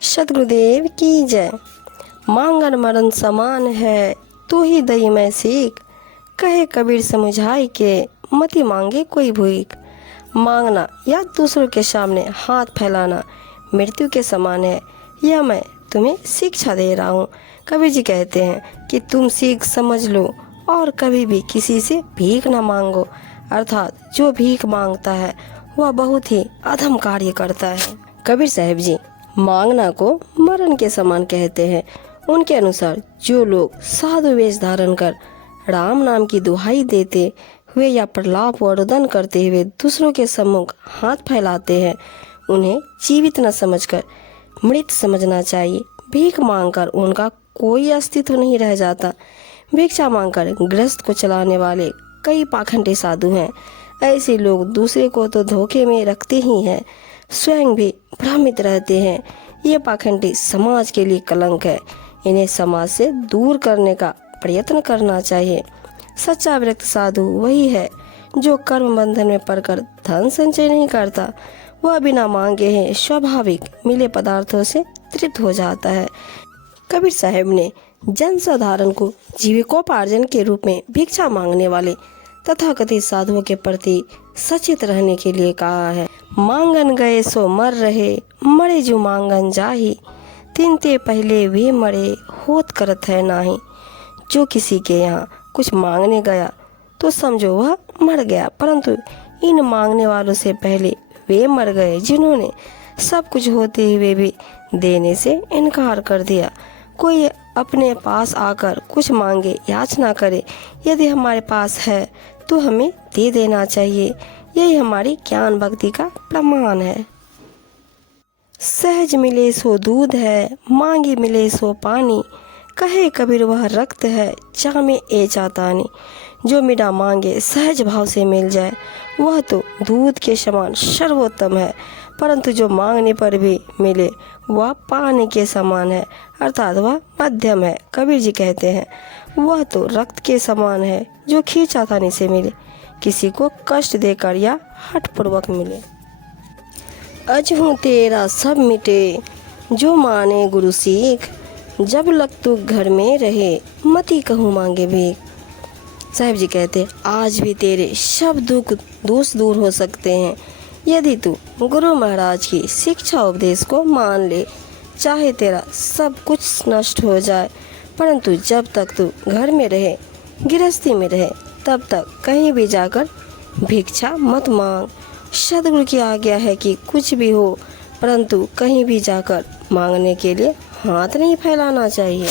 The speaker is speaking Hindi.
सद्गुरुदेव की जय। मांगन मरण समान है, तू ही दई मैं सीख। कहे कबीर समझाई के, मति मांगे कोई भूख। मांगना या दूसरों के सामने हाथ फैलाना मृत्यु के समान है। यह मैं तुम्हें शिक्षा दे रहा हूँ। कबीर जी कहते हैं कि तुम सीख समझ लो और कभी भी किसी से भीख न मांगो। अर्थात जो भीख मांगता है वह बहुत ही अधम कार्य करता है। कबीर साहब जी मांगना को मरण के समान कहते हैं। उनके अनुसार जो लोग साधु वेश धारण कर राम नाम की दुहाई देते हुए या प्रलाप व रुदन करते हुए दूसरों के सम्मुख हाथ फैलाते हैं, उन्हें जीवित न समझकर मृत समझना चाहिए। भीख मांगकर उनका कोई अस्तित्व नहीं रह जाता। भिक्षा मांगकर गृहस्थ को चलाने वाले कई पाखंडी साधु हैं। ऐसे लोग दूसरे को तो धोखे में रखते ही हैं, स्वयं भी भ्रमित रहते हैं। ये पाखंडी समाज के लिए कलंक है। इन्हें समाज से दूर करने का प्रयत्न करना चाहिए। सच्चा व्यक्त साधु वही है जो कर्म बंधन में पड़कर धन संचय नहीं करता। वह बिना मांगे ही स्वाभाविक मिले पदार्थों से तृप्त हो जाता है। कबीर साहब ने जन साधारण को जीविकोपार्जन के रूप में भिक्षा मांगने वाले तथाकथित साधुओं के प्रति सचेत रहने के लिए कहा है। मांगन गए सो मर रहे, मरे जो मांगन जाही। तिनते पहले वे मरे, होत करत है नाही। जो किसी के यहाँ कुछ मांगने गया तो समझो वह मर गया, परंतु इन मांगने वालों से पहले वे मर गए जिन्होंने सब कुछ होते हुए भी देने से इनकार कर दिया। कोई अपने पास आकर कुछ मांगे, याचना करे, यदि हमारे पास है तो हमें दे देना चाहिए। यही हमारी ज्ञान भक्ति का प्रमाण है। सहज मिले सो दूध है, मांगी मिले सो पानी। कहे कबीर वह रक्त है, जामे ए चातानी। जो बिना मांगे सहज भाव से मिल जाए वह तो दूध के समान सर्वोत्तम है, परंतु जो मांगने पर भी मिले वह पानी के समान है, अर्थात वह मध्यम है। कबीर जी कहते हैं वह तो रक्त के समान है जो खींचातानी से मिले, किसी को कष्ट देकर या हठपूर्वक मिले। अजहूँ तेरा सब मिटे, जो माने गुरु सीख। जब लग तू घर में रहे, मति कहूँ मांगे भीख। साहिब जी कहते आज भी तेरे सब दुख दोष दूर हो सकते हैं यदि तू गुरु महाराज की शिक्षा उपदेश को मान ले। चाहे तेरा सब कुछ नष्ट हो जाए, परंतु जब तक तू घर में रहे, गृहस्थी में रहे, तब तक कहीं भी जाकर भिक्षा मत मांग। सद्गुरु की आज्ञा है कि कुछ भी हो, परंतु कहीं भी जाकर मांगने के लिए हाथ नहीं फैलाना चाहिए।